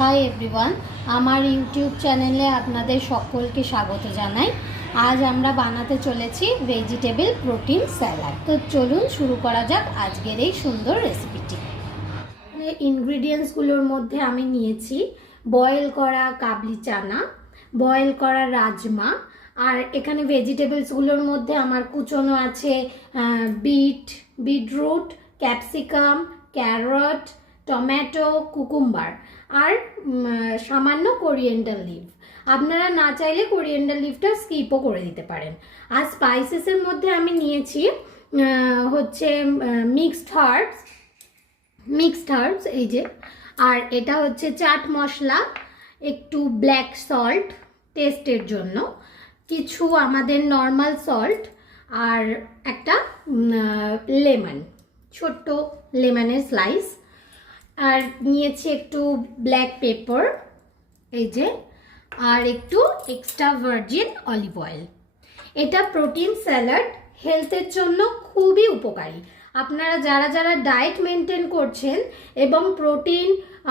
Hi everyone, আমার YouTube চ্যানেলে আপনাদের সকলকে স্বাগত জানাই। আজ আমরা বানাতে চলেছি ভেজিটেবল প্রোটিন স্যালাড। তো চলুন শুরু করা যাক আজকের এই সুন্দর রেসিপিটি। ইনগ্রিডিয়েন্টসগুলোর মধ্যে আমি নিয়েছি বয়েল করা কাবলি চানা, বয়েল করা রাজমা, আর এখানে ভেজিটেবলসগুলোর মধ্যে আমার কুচনো আছে beetroot, capsicum, carrot, tomato, cucumber আর সামান্য কোরিয়েন্ডার লিভ। আপনারা না চাইলে কোরিয়েন্ডার লিভটা স্কিপও করে দিতে পারেন। আর স্পাইসেসের মধ্যে আমি নিয়েছি হচ্ছে মিক্সড হার্বস এই যে, আর এটা হচ্ছে চাট মশলা, একটু ব্ল্যাক সল্ট টেস্টের জন্য, কিছু আমাদের নর্মাল সল্ট, আর একটা লেমন, ছোট্ট লেমনের স্লাইস, আর নিয়েছি একটু ব্ল্যাক পেপার এই যে, আর একটু এক্সট্রা ভার্জিন অলিভ অয়েল। এটা প্রোটিন স্যালাড, হেলথের জন্য খুবই উপকারী। আপনারা যারা যারা ডায়েট মেনটেন করছেন এবং প্রোটিন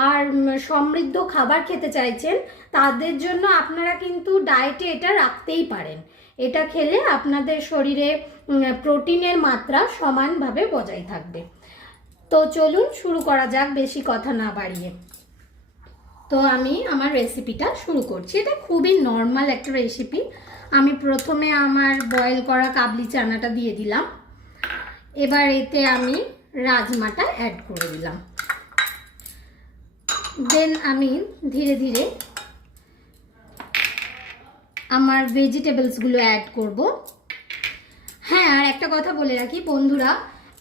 আর সমৃদ্ধ খাবার খেতে চাইছেন, তাদের জন্য আপনারা কিন্তু ডায়েটে এটা রাখতেই পারেন। এটা খেলে আপনাদের শরীরে প্রোটিনের মাত্রা সমানভাবে বজায় থাকবে। তো চলুন শুরু করা যাক বেশি কথা না বাড়িয়ে। তো আমি আমার রেসিপিটা শুরু করছি। এটা খুবই নর্মাল একটা রেসিপি। আমি প্রথমে আমার বয়েল করা কাবলি চানাটা দিয়ে দিলাম, এবার এতে আমি রাজমাটা অ্যাড করে দিলাম। দেন আমি ধীরে ধীরে আমার ভেজিটেবলসগুলো অ্যাড করব। হ্যাঁ, আর একটা কথা বলে রাখি বন্ধুরা,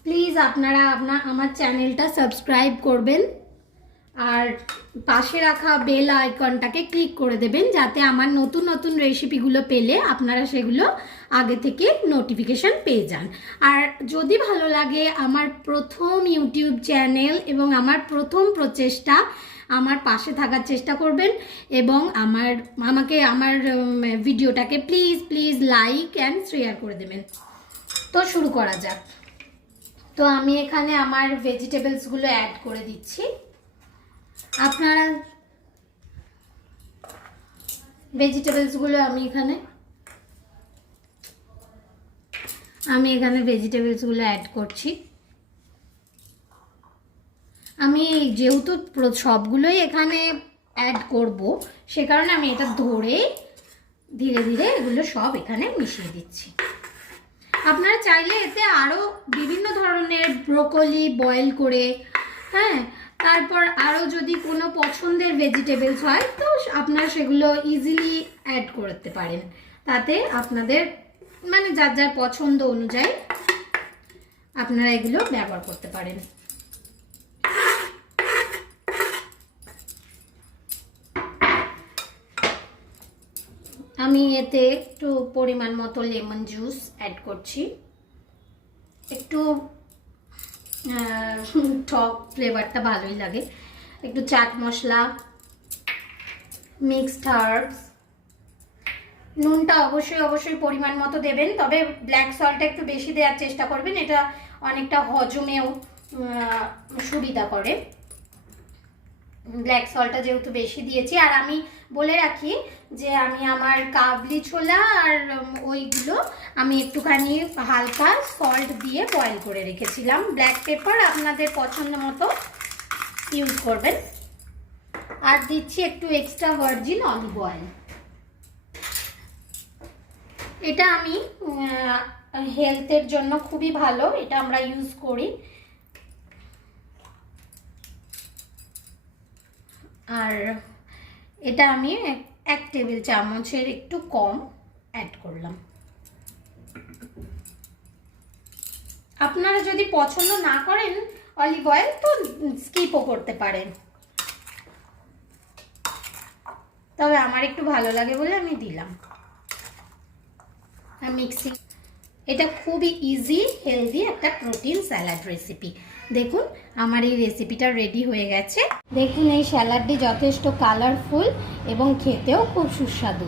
প্লিজ আপনারা আমার চ্যানেলটা সাবস্ক্রাইব করবেন আর পাশে রাখা বেল আইকনটাকে ক্লিক করে দেবেন, যাতে আমার নতুন নতুন রেসিপিগুলো পেলে আপনারা সেগুলো আগে থেকে নোটিফিকেশান পেয়ে যান। আর যদি ভালো লাগে, আমার প্রথম ইউটিউব চ্যানেল এবং আমার প্রথম প্রচেষ্টা, আমার পাশে থাকার চেষ্টা করবেন এবং আমাকে আমার ভিডিওটাকে প্লিজ লাইক অ্যান্ড শেয়ার করে দেবেন। তো শুরু করা যাক। তো আমি এখানে আমার ভেজিটেবলসগুলো অ্যাড করে দিচ্ছি। আপনারা ভেজিটেবলসগুলো আমি এখানে ভেজিটেবলসগুলো অ্যাড করছি। আমি যেহেতু সবগুলোই এখানে অ্যাড করব, সে কারণে আমি এটা ধরে ধীরে ধীরে এগুলো সব এখানে মিশিয়ে দিচ্ছি। আপনারা চাইলে এতে আরও বিভিন্ন ধরনের ব্রোকলি বয়েল করে, হ্যাঁ, তারপর আরও যদি কোনো পছন্দের ভেজিটেবলস হয় তো আপনারা সেগুলো ইজিলি অ্যাড করতে পারেন। তাতে আপনাদের যার যার পছন্দ অনুযায়ী আপনারা এগুলো ব্যবহার করতে পারেন। আমি এতে একটু পরিমাণ মতো লেমন জুস অ্যাড করছি। একটু টক ফ্লেভারটা ভালোই লাগে। একটু চাট মশলা, মিক্সড হার্বস, নুনটা অবশ্যই পরিমাণ মতো দেবেন, তবে ব্ল্যাক সল্টটা একটু বেশি দেওয়ার চেষ্টা করবেন, এটা অনেকটা হজমেও সুবিধা করে। ব্ল্যাক সল্টটা যেহেতু বেশি দিয়েছি। আর আমি বলে রাখি যে আমি আমার কাবলি ছোলা আর ওইগুলো আমি একটুখানি হালকা সল্ট দিয়ে বয়েল করে রেখেছিলাম। ব্ল্যাক পেপার আপনাদের পছন্দ মতো ইউজ করবেন। আর দিচ্ছি একটু এক্সট্রা ভার্জিন অলিভ অয়েল। এটা আমি হেলথের জন্য খুবই ভালো, এটা আমরা ইউজ করি। আর এটা আমি 1 টেবিল চামচের একটু কম অ্যাড করলাম। আপনারা যদি পছন্দ না করেন অলিভ অয়েল তো স্কিপও করতে পারেন, তবে আমার একটু ভালো লাগে বলে আমি দিলাম। মিক্সিং, এটা খুবই ইজি হেলদি একটা প্রোটিন স্যালাড রেসিপি। দেখুন আমার এই রেসিপিটা রেডি হয়ে গেছে। দেখুন এই স্যালাডটি যথেষ্ট কালারফুল এবং খেতেও খুব সুস্বাদু।